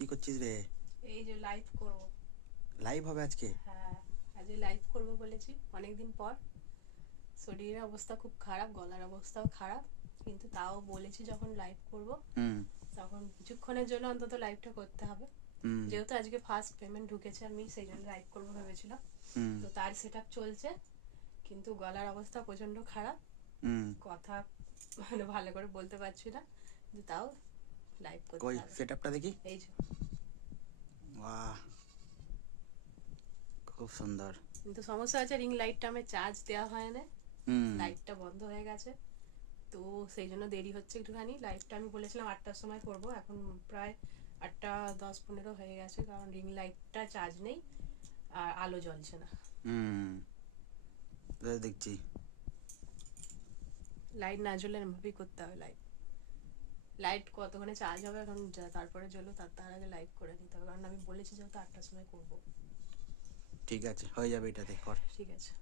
কি করছিস রে? এই যে লাইভ করব। লাইভ হবে আজকে? হ্যাঁ, আজকে লাইভ করব বলেছি অনেকদিন পর। শরীরের অবস্থা খুব খারাপ, গলার অবস্থাও খারাপ, কিন্তু তাও বলেছি যখন লাইভ করব হুম তখন কিছুক্ষণের জন্য অন্তত লাইভটা করতে হবে। হুম যেহেতু আজকে ফার্স্ট পেমেন্ট ঢুকেছে, আমি সেই জন্য লাইভ করবো ভেবেছিলাম। হুম তো তার সেট চলছে, কিন্তু গলার অবস্থা প্রচণ্ড খারাপ। হুম। কথা মানে ভালো করে বলতে পারছি না, কিন্তু তাও লাইভ করতে কই হবে। সেটআপটা দেখি। এই যে, বাহ, খুব সুন্দর। কিন্তু সমস্যা আছে, রিং লাইটটা আমার চার্জ দেওয়া হয় না, হুম লাইটটা বন্ধ হয়ে গেছে। তো সেই জন্য দেরি হচ্ছে একটুখানি। লাইভটা আমি বলেছিলাম 8টার সময় করব, এখন প্রায় 8:10-15 হয়ে গেছে, কারণ রিং লাইটটা চার্জ নেই আর আলো জ্বলছে না। হুম। দেখছি। লাইট না জ্বললে এমনভাবেই করতে হবে লাইভ। লাইট কতক্ষণে চার্জ হবে এখন, তারপরে জ্বলো, তার আগে লাইভ করে নিতে হবে, কারণ আমি বলেছি যেহেতু 8টার সময় করব। ঠিক আছে, হয়ে যাবে, এটাতে কর। ঠিক আছে।